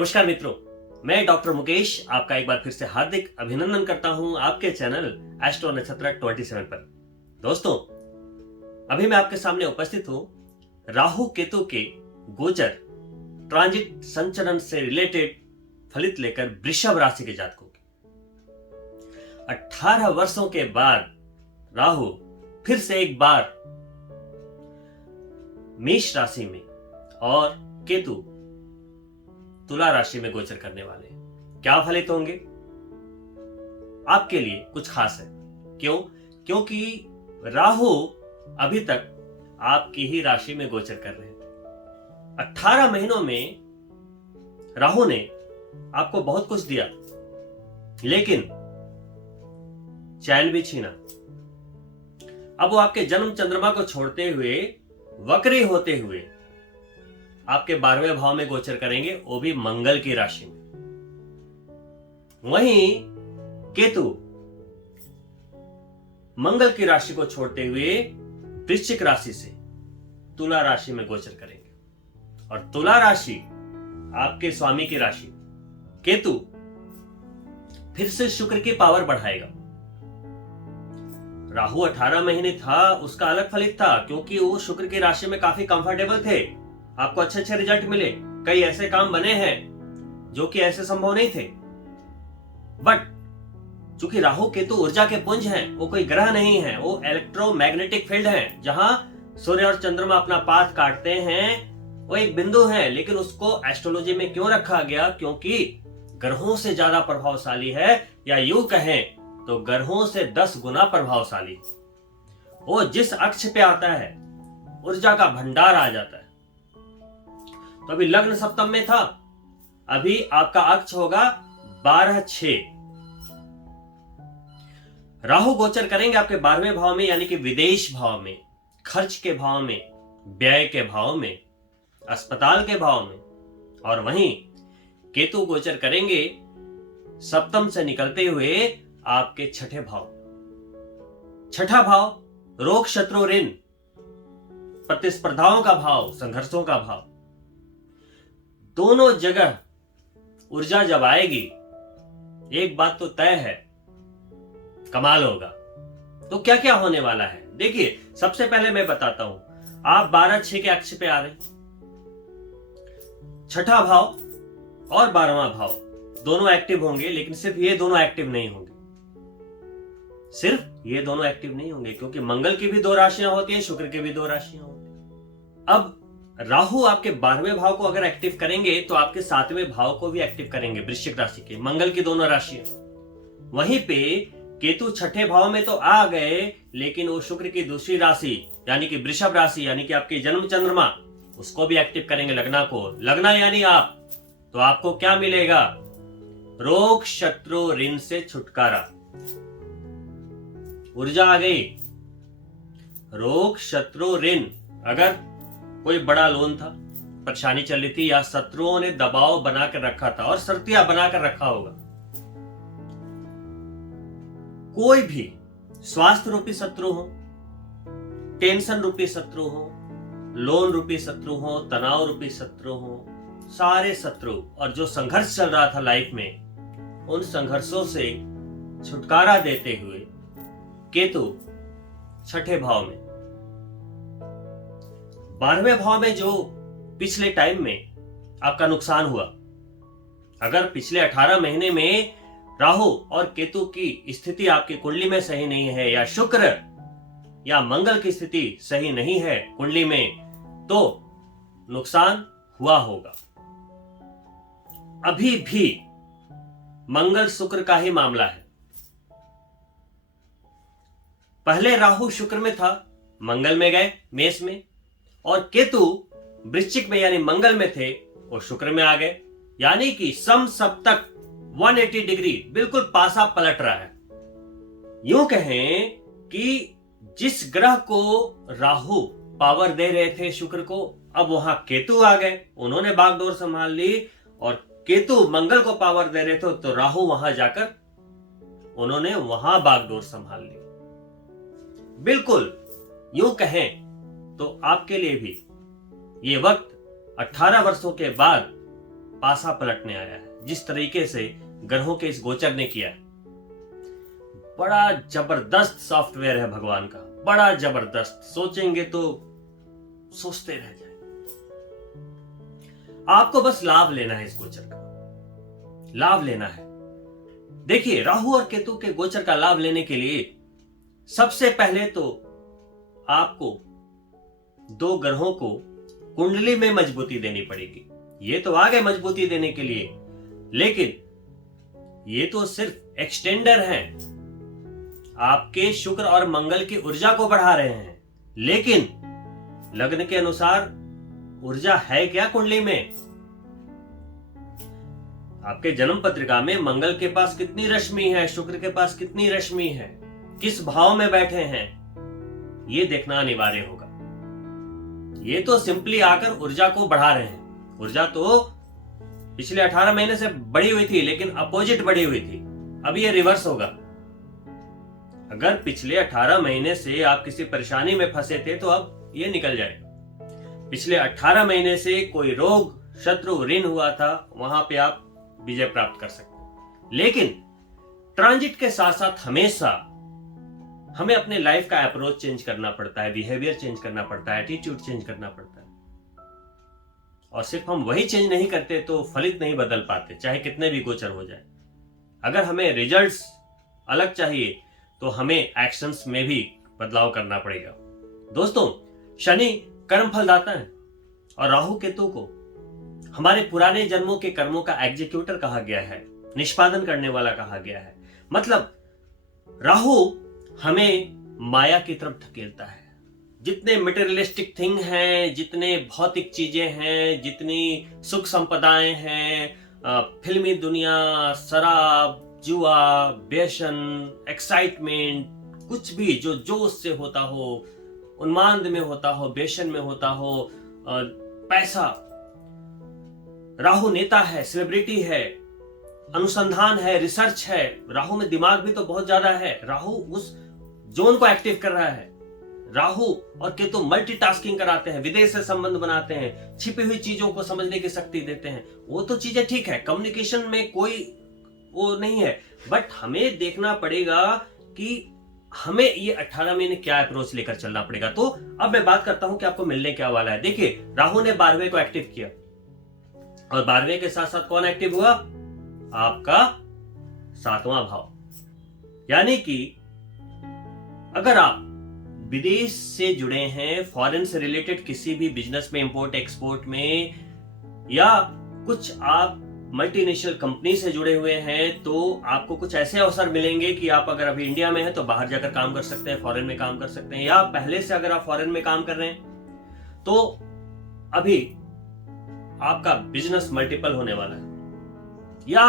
नमस्कार मित्रों, मैं डॉक्टर मुकेश आपका एक बार फिर से हार्दिक अभिनंदन करता हूं आपके चैनल एस्ट्रो नक्षत्र 27 पर। दोस्तों, अभी मैं आपके सामने उपस्थित हूं राहु केतु के गोचर ट्रांजिट संचरण से रिलेटेड फलित लेकर वृषभ राशि के जातकों की 18 वर्षों के बाद राहु फिर से एक बार मेष राशि में और केतु तुला राशि में गोचर करने वाले हैं। क्या फलित होंगे आपके लिए कुछ खास है। क्यों? क्योंकि राहु अभी तक आपकी ही राशि में गोचर कर रहे हैं। 18 महीनों में राहु ने आपको बहुत कुछ दिया, लेकिन चैन भी छीना। अब वो आपके जन्म चंद्रमा को छोड़ते हुए वक्री होते हुए आपके 12वें भाव में गोचर करेंगे, वो भी मंगल की राशि में। वहीं केतु मंगल की राशि को छोड़ते हुए वृश्चिक राशि से तुला राशि में गोचर करेंगे और तुला राशि आपके स्वामी की राशि। केतु फिर से शुक्र की पावर बढ़ाएगा। राहु 18 महीने था, उसका अलग फलित था, क्योंकि वो शुक्र की राशि में काफी कंफर्टेबल थे, आपको अच्छे अच्छे रिजल्ट मिले, कई ऐसे काम बने हैं जो कि ऐसे संभव नहीं थे। बट चूंकि राहु केतु ऊर्जा के पुंज हैं, वो कोई ग्रह नहीं है, वो इलेक्ट्रोमैग्नेटिक फील्ड हैं, जहां सूर्य और चंद्रमा अपना पाथ काटते हैं, वो एक बिंदु है। लेकिन उसको एस्ट्रोलॉजी में क्यों रखा गया? क्योंकि ग्रहों से ज्यादा प्रभावशाली है, या यूं कहें तो ग्रहों से 10 गुना प्रभावशाली। वो जिस अक्ष पे आता है ऊर्जा का भंडार आ जाता है। तो अभी लग्न सप्तम में था, अभी आपका अक्ष होगा 12/6। राहु गोचर करेंगे आपके 12वें भाव में, यानी कि विदेश भाव में, खर्च के भाव में, व्यय के भाव में, अस्पताल के भाव में। और वहीं केतु गोचर करेंगे सप्तम से निकलते हुए आपके छठे भाव। छठा भाव रोग शत्रु ऋण, प्रतिस्पर्धाओं का भाव, संघर्षों का भाव। दोनों जगह ऊर्जा जब आएगी, एक बात तो तय है, कमाल होगा। तो क्या क्या होने वाला है देखिए। सबसे पहले मैं बताता हूं, आप 12/6 के अक्ष पे आ रहे, छठा भाव और 12वां भाव दोनों एक्टिव होंगे, लेकिन सिर्फ ये दोनों एक्टिव नहीं होंगे। सिर्फ ये दोनों एक्टिव नहीं होंगे, क्योंकि मंगल की भी 2 राशियां होती हैं, शुक्र की भी 2 राशियां होती हैं। अब राहु आपके 12वें भाव को अगर एक्टिव करेंगे तो आपके 7वें भाव को भी एक्टिव करेंगे, वृश्चिक राशि के, मंगल की दोनों राशियां। वहीं पे केतु छठे भाव में तो आ गए, लेकिन वो शुक्र की दूसरी राशि यानी कि वृषभ राशि, यानी कि आपके जन्म चंद्रमा, उसको भी एक्टिव करेंगे, लगना को। लगना यानी आप, तो आपको क्या मिलेगा? रोग शत्रु ऋण से छुटकारा। ऊर्जा आ गई। रोग शत्रु ऋण, अगर कोई बड़ा लोन था, परेशानी चल रही थी, या शत्रुओं ने दबाव बनाकर रखा था और शर्तियां बनाकर रखा होगा, कोई भी स्वास्थ्य रूपी शत्रु हो, टेंशन रूपी शत्रु हो, लोन रूपी शत्रु हो, तनाव रूपी शत्रु हो, सारे शत्रु और जो संघर्ष चल रहा था लाइफ में, उन संघर्षों से छुटकारा देते हुए केतु छठे भाव में। 12वें भाव में जो पिछले टाइम में आपका नुकसान हुआ, अगर पिछले 18 महीने में राहु और केतु की स्थिति आपकी कुंडली में सही नहीं है, या शुक्र या मंगल की स्थिति सही नहीं है कुंडली में, तो नुकसान हुआ होगा। अभी भी मंगल शुक्र का ही मामला है। पहले राहु शुक्र में था, मंगल में गए मेष में, और केतु वृश्चिक में यानी मंगल में थे, वो शुक्र में आ गए। यानी कि सम सप्तक 180 डिग्री बिल्कुल पासा पलट रहा है। यूं कहें कि जिस ग्रह को राहु पावर दे रहे थे शुक्र को, अब वहां केतु आ गए, उन्होंने बागडोर संभाल ली। और केतु मंगल को पावर दे रहे थे, तो राहु वहां जाकर उन्होंने वहां बागडोर संभाल ली। बिल्कुल यूं कहें तो आपके लिए भी ये वक्त 18 वर्षों के बाद पासा पलटने आया है। जिस तरीके से ग्रहों के इस गोचर ने किया है, बड़ा जबरदस्त सॉफ्टवेयर है भगवान का, बड़ा जबरदस्त। सोचेंगे तो सोचते रह जाए। आपको बस लाभ लेना है, इस गोचर का लाभ लेना है। देखिए, राहु और केतु के गोचर का लाभ लेने के लिए सबसे पहले तो आपको दो ग्रहों को कुंडली में मजबूती देनी पड़ेगी। ये तो आ गए मजबूती देने के लिए, लेकिन ये तो सिर्फ एक्सटेंडर हैं, आपके शुक्र और मंगल की ऊर्जा को बढ़ा रहे हैं। लेकिन लग्न के अनुसार ऊर्जा है क्या कुंडली में? आपके जन्म पत्रिका में मंगल के पास कितनी रश्मि है, शुक्र के पास कितनी रश्मि है, किस भाव में बैठे हैं, ये देखना अनिवार्य होगा। ये तो सिंपली आकर ऊर्जा को बढ़ा रहे हैं। ऊर्जा तो पिछले 18 महीने से बढ़ी हुई थी, लेकिन अपोजिट बढ़ी हुई थी। अब ये रिवर्स होगा। अगर पिछले 18 महीने से आप किसी परेशानी में फंसे थे, तो अब ये निकल जाएगा। पिछले 18 महीने से कोई रोग, शत्रु, ऋण हुआ था, वहां पे आप विजय प्राप्त कर सकते हैं। लेकिन ट्रांजिट के साथ साथ हमेशा हमें अपने लाइफ का अप्रोच चेंज करना पड़ता है, बिहेवियर चेंज करना पड़ता है, एटीट्यूड चेंज करना पड़ता है। और सिर्फ हम वही चेंज नहीं करते तो फलित नहीं बदल पाते, चाहे कितने भी गोचर हो जाए। अगर हमें रिजल्ट्स अलग चाहिए तो हमें एक्शंस में भी बदलाव करना पड़ेगा। दोस्तों, शनि कर्म फलदाता है और राहु केतु को हमारे पुराने जन्मों के कर्मों का एग्जीक्यूटर कहा गया है, निष्पादन करने वाला कहा गया है। मतलब राहु हमें माया की तरफ धकेलता है। जितने मटेरियलिस्टिक थिंग हैं, जितने भौतिक चीजें हैं, जितनी सुख संपदाएं हैं, फिल्मी दुनिया, शराब, जुआ, व्यसन, एक्साइटमेंट, कुछ भी जो जोश से होता हो, उन्माद में होता हो, व्यसन में होता हो, पैसा। राहु नेता है, सेलिब्रिटी है, अनुसंधान है, रिसर्च है। राहु में दिमाग भी तो बहुत ज्यादा है। राहु उस जोन को एक्टिव कर रहा है। राहु और केतु मल्टीटास्किंग कराते हैं, विदेश से संबंध बनाते हैं, छिपी हुई चीजों को समझने की शक्ति देते हैं। वो तो चीजें ठीक है, कम्युनिकेशन में कोई वो नहीं है, बट हमें देखना पड़ेगा कि हमें ये 18 महीने क्या अप्रोच लेकर चलना पड़ेगा। तो अब मैं बात करता हूं कि आपको मिलने क्या वाला है। देखिए, राहु ने 12वें को एक्टिव किया और 12वें के साथ साथ कौन एक्टिव हुआ? आपका 7वां भाव। यानी कि अगर आप विदेश से जुड़े हैं, फॉरेन से रिलेटेड किसी भी बिजनेस में, इंपोर्ट एक्सपोर्ट में, या कुछ आप मल्टीनेशनल कंपनी से जुड़े हुए हैं, तो आपको कुछ ऐसे अवसर मिलेंगे कि आप अगर अभी इंडिया में हैं तो बाहर जाकर काम कर सकते हैं, फॉरेन में काम कर सकते हैं, या पहले से अगर आप फॉरेन में काम कर रहे हैं तो अभी आपका बिजनेस मल्टीपल होने वाला है या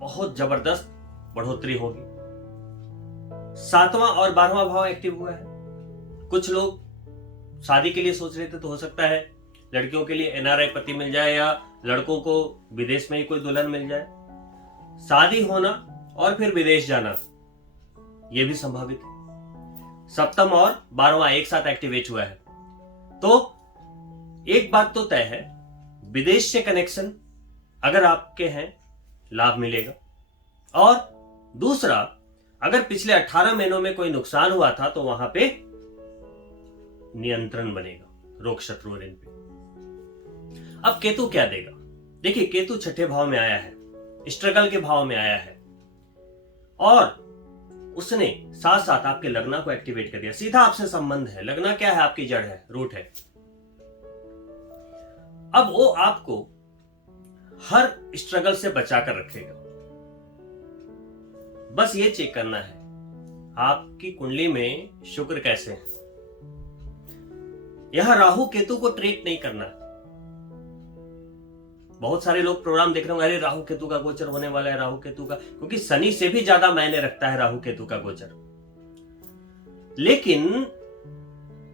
बहुत जबरदस्त बढ़ोतरी होगी। 7वां और 12वां भाव एक्टिव हुआ है। कुछ लोग शादी के लिए सोच रहे थे, तो हो सकता है लड़कियों के लिए एनआरआई पति मिल जाए या लड़कों को विदेश में ही कोई दुल्हन मिल जाए। शादी होना और फिर विदेश जाना, यह भी संभावित है। 7वां और 12वां एक साथ एक्टिवेट हुआ है। तो एक बात तो तय है, विदेश से कनेक्शन अगर आपके हैं, लाभ मिलेगा। और दूसरा, अगर पिछले 18 महीनों में कोई नुकसान हुआ था तो वहां पे नियंत्रण बनेगा, रोग, शत्रु, ऋण पे। अब केतु क्या देगा? देखिए, केतु 6ठे भाव में आया है, स्ट्रगल के भाव में आया है, और उसने साथ साथ आपके लग्न को एक्टिवेट कर दिया। सीधा आपसे संबंध है। लग्न क्या है? आपकी जड़ है, रूट है। अब वो आपको हर स्ट्रगल से बचाकर रखेगा। बस ये चेक करना है आपकी कुंडली में शुक्र कैसे है। यहां राहु केतु को ट्रीट नहीं करना। बहुत सारे लोग प्रोग्राम देख रहे होंगे, अरे राहु केतु का गोचर होने वाला है, राहु केतु का, क्योंकि शनि से भी ज्यादा मायने रखता है राहु केतु का गोचर। लेकिन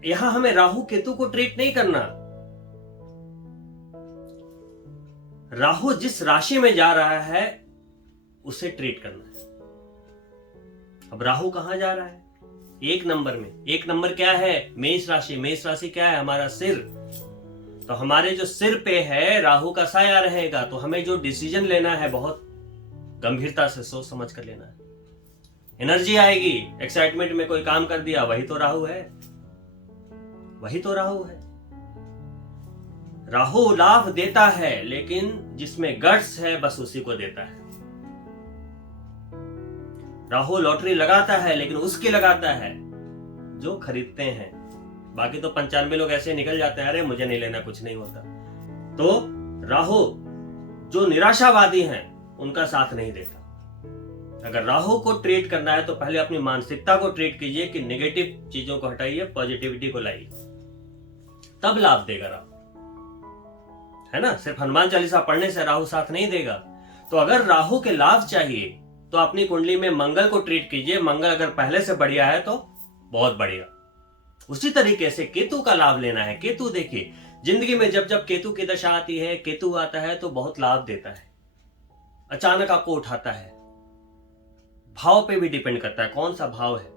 यहां हमें राहु केतु को ट्रीट नहीं करना। राहु जिस राशि में जा रहा है उसे ट्रीट करना है। अब राहु कहां जा रहा है? 1 नंबर में। 1 नंबर क्या है? मेष राशि। मेष राशि क्या है? हमारा सिर। तो हमारे जो सिर पे है राहु का साया रहेगा, तो हमें जो डिसीजन लेना है बहुत गंभीरता से सोच समझ कर लेना है। एनर्जी आएगी, एक्साइटमेंट में कोई काम कर दिया, वही तो राहु है, वही तो राहु है। राहु लाभ देता है, लेकिन जिसमें गट्स है बस उसी को देता है। राहु लॉटरी लगाता है, लेकिन उसकी लगाता है जो खरीदते हैं। बाकी तो 95 लोग ऐसे निकल जाते हैं, अरे मुझे नहीं लेना, कुछ नहीं होता। तो राहु जो निराशावादी हैं उनका साथ नहीं देता। अगर राहु को ट्रीट करना है तो पहले अपनी मानसिकता को ट्रीट कीजिए कि नेगेटिव चीजों को हटाइए, पॉजिटिविटी को लाइए, तब लाभ देगा राहु, है ना। सिर्फ हनुमान चालीसा पढ़ने से राहु साथ नहीं देगा। तो अगर राहु के लाभ चाहिए तो अपनी कुंडली में मंगल को ट्रीट कीजिए। मंगल अगर पहले से बढ़िया है तो बहुत बढ़िया। उसी तरीके से केतु का लाभ लेना है। केतु देखिए, जिंदगी में जब जब केतु की दशा आती है, केतु आता है तो बहुत लाभ देता है, अचानक आपको उठाता है। भाव पे भी डिपेंड करता है कौन सा भाव है,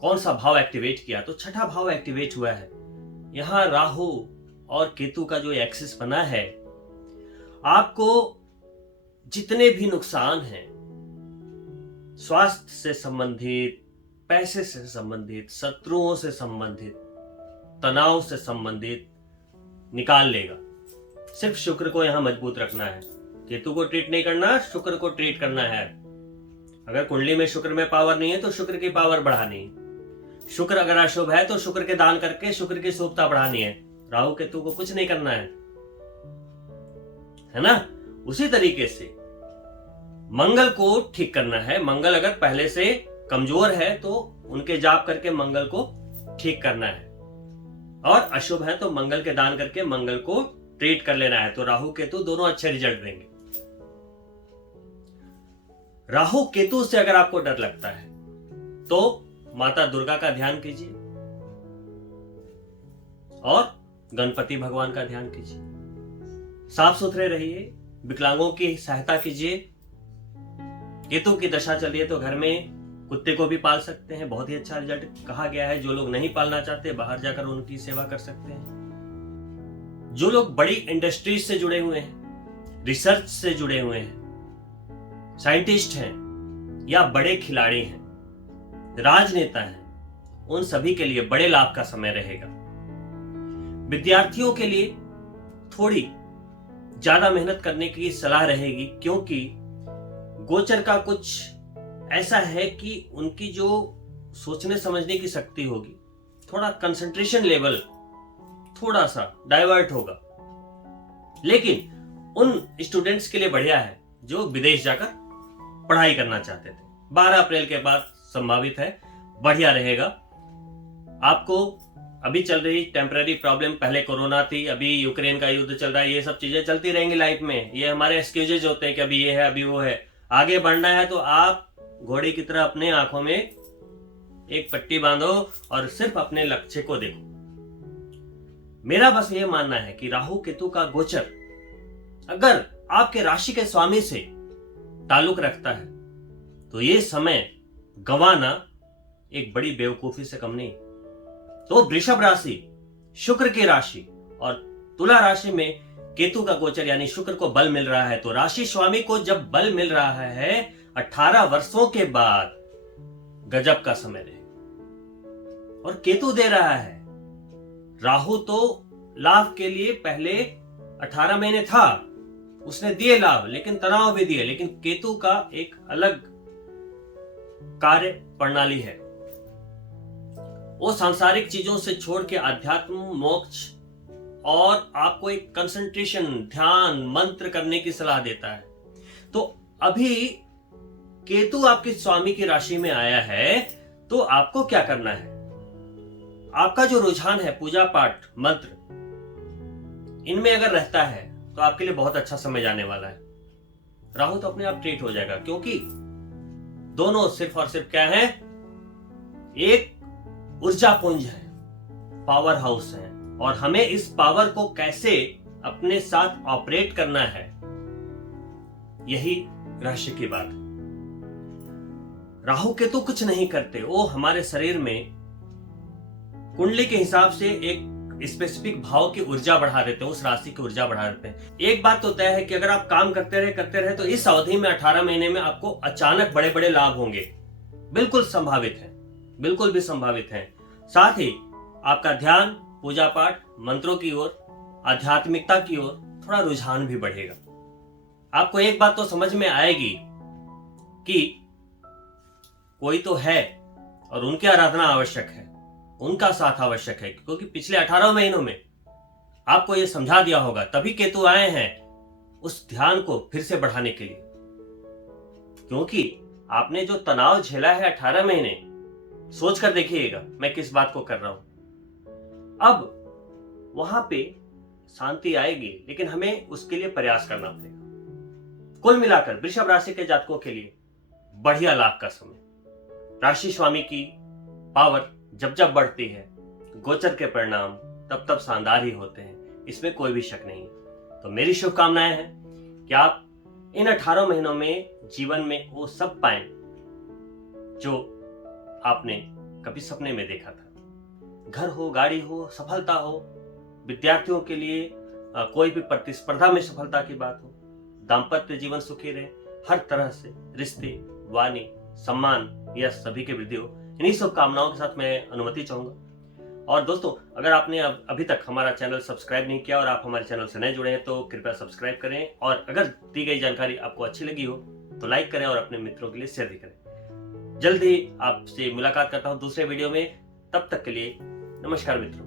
कौन सा भाव एक्टिवेट किया। तो छठा भाव एक्टिवेट हुआ है। यहां राहु और केतु का जो एक्सिस बना है, आपको जितने भी नुकसान हैं, स्वास्थ्य से संबंधित, पैसे से संबंधित, शत्रुओं से संबंधित, तनाव से संबंधित, निकाल लेगा। सिर्फ शुक्र को यहां मजबूत रखना है। केतु को ट्रीट नहीं करना, शुक्र को ट्रीट करना है। अगर कुंडली में शुक्र में पावर नहीं है तो शुक्र की पावर बढ़ानी है। शुक्र अगर अशुभ है तो शुक्र के दान करके शुक्र की शुभता बढ़ानी है। राहु केतु को कुछ नहीं करना है ना। उसी तरीके से मंगल को ठीक करना है। मंगल अगर पहले से कमजोर है तो उनके जाप करके मंगल को ठीक करना है, और अशुभ है तो मंगल के दान करके मंगल को ट्रीट कर लेना है। तो राहु केतु दोनों अच्छे रिजल्ट देंगे। राहु केतु से अगर आपको डर लगता है तो माता दुर्गा का ध्यान कीजिए और गणपति भगवान का ध्यान कीजिए। साफ सुथरे रहिए, विकलांगों की सहायता कीजिए। केतु की दशा चल रही है तो घर में कुत्ते को भी पाल सकते हैं, बहुत ही अच्छा रिजल्ट कहा गया है। जो लोग नहीं पालना चाहते बाहर जाकर उनकी सेवा कर सकते हैं। जो लोग बड़ी इंडस्ट्रीज से जुड़े हुए हैं, रिसर्च से जुड़े हुए हैं, साइंटिस्ट हैं या बड़े खिलाड़ी हैं, राजनेता हैं, उन सभी के लिए बड़े लाभ का समय रहेगा। विद्यार्थियों के लिए थोड़ी ज्यादा मेहनत करने की सलाह रहेगी, क्योंकि गोचर का कुछ ऐसा है कि उनकी जो सोचने समझने की शक्ति होगी, थोड़ा कंसंट्रेशन लेवल थोड़ा सा डाइवर्ट होगा। लेकिन उन स्टूडेंट्स के लिए बढ़िया है जो विदेश जाकर पढ़ाई करना चाहते थे। 12 अप्रैल के बाद संभावित है, बढ़िया रहेगा। आपको अभी चल रही टेम्पररी प्रॉब्लम, पहले कोरोना थी, अभी यूक्रेन का युद्ध चल रहा है, ये सब चीजें चलती रहेंगी लाइफ में। ये हमारे एक्सक्यूजेज होते हैं कि अभी ये है, अभी वो है। आगे बढ़ना है तो आप घोड़े की तरह अपने आंखों में एक पट्टी बांधो और सिर्फ अपने लक्ष्य को देखो। मेरा बस ये मानना है कि राहु केतु का गोचर अगर आपके राशि के स्वामी से ताल्लुक रखता है तो ये समय गंवाना एक बड़ी बेवकूफी से कम नहीं। तो वृषभ राशि, शुक्र की राशि, और तुला राशि में केतु का गोचर यानी शुक्र को बल मिल रहा है। तो राशि स्वामी को जब बल मिल रहा है 18 वर्षों के बाद, गजब का समय रहेगा। और केतु दे रहा है। राहु तो लाभ के लिए पहले 18 महीने था, उसने दिए लाभ, लेकिन तनाव भी दिए। लेकिन केतु का एक अलग कार्य प्रणाली है। वो सांसारिक चीजों से छोड़ के अध्यात्म, मोक्ष और आपको एक कंसंट्रेशन, ध्यान, मंत्र करने की सलाह देता है। तो अभी केतु आपके स्वामी की राशि में आया है, तो आपको क्या करना है? आपका जो रुझान है पूजा पाठ, मंत्र, इनमें अगर रहता है तो आपके लिए बहुत अच्छा समय जाने वाला है। राहु तो अपने आप ट्रीट हो जाएगा, क्योंकि दोनों सिर्फ और सिर्फ क्या है? एक ऊर्जा पुंज है, पावर हाउस है, और हमें इस पावर को कैसे अपने साथ ऑपरेट करना है, यही रहस्य की बात है। राहु के तो कुछ नहीं करते, वो हमारे शरीर में कुंडली के हिसाब से एक स्पेसिफिक भाव की ऊर्जा बढ़ा देते हैं, उस राशि की ऊर्जा बढ़ा देते हैं। एक बात तो तय है कि अगर आप काम करते रहे तो इस अवधि में 18 महीने में आपको अचानक बड़े बड़े लाभ होंगे। बिल्कुल संभावित है, बिल्कुल भी संभावित है। साथ ही आपका ध्यान, पूजा पाठ, मंत्रों की ओर, आध्यात्मिकता की ओर थोड़ा रुझान भी बढ़ेगा। आपको एक बात तो समझ में आएगी कि कोई तो है और उनकी आराधना आवश्यक है, उनका साथ आवश्यक है, क्योंकि पिछले 18 महीनों में आपको यह समझा दिया होगा, तभी केतु आए हैं उस ध्यान को फिर से बढ़ाने के लिए। क्योंकि आपने जो तनाव झेला है 18 महीने, सोच कर देखिएगा मैं किस बात को कर रहा हूं। अब वहां पे शांति आएगी, लेकिन हमें उसके लिए प्रयास करना पड़ेगा। कुल मिलाकर वृषभ राशि के जातकों के लिए बढ़िया लाभ का समय। राशि स्वामी की पावर जब जब बढ़ती है, गोचर के परिणाम तब तब शानदार ही होते हैं, इसमें कोई भी शक नहीं। तो मेरी शुभकामनाएं हैं कि आप इन 18 महीनों में जीवन में वो सब पाएं जो आपने कभी सपने में देखा था। घर हो, गाड़ी हो, सफलता हो, विद्यार्थियों के लिए कोई भी प्रतिस्पर्धा में सफलता की बात हो, दाम्पत्य जीवन सुखी रहे, हर तरह से रिश्ते, वाणी, सम्मान, यह सभी के वृद्धि हो। इन्हीं शुभकामनाओं के साथ मैं अनुमति चाहूंगा। और दोस्तों, अगर आपने अभी तक हमारा चैनल सब्सक्राइब नहीं किया और आप हमारे चैनल से नए जुड़े हैं तो कृपया सब्सक्राइब करें, और अगर दी गई जानकारी आपको अच्छी लगी हो तो लाइक करें और अपने मित्रों के लिए शेयर भी करें। जल्द ही आपसे मुलाकात करता हूं दूसरे वीडियो में। तब तक के लिए नमस्कार मित्रों।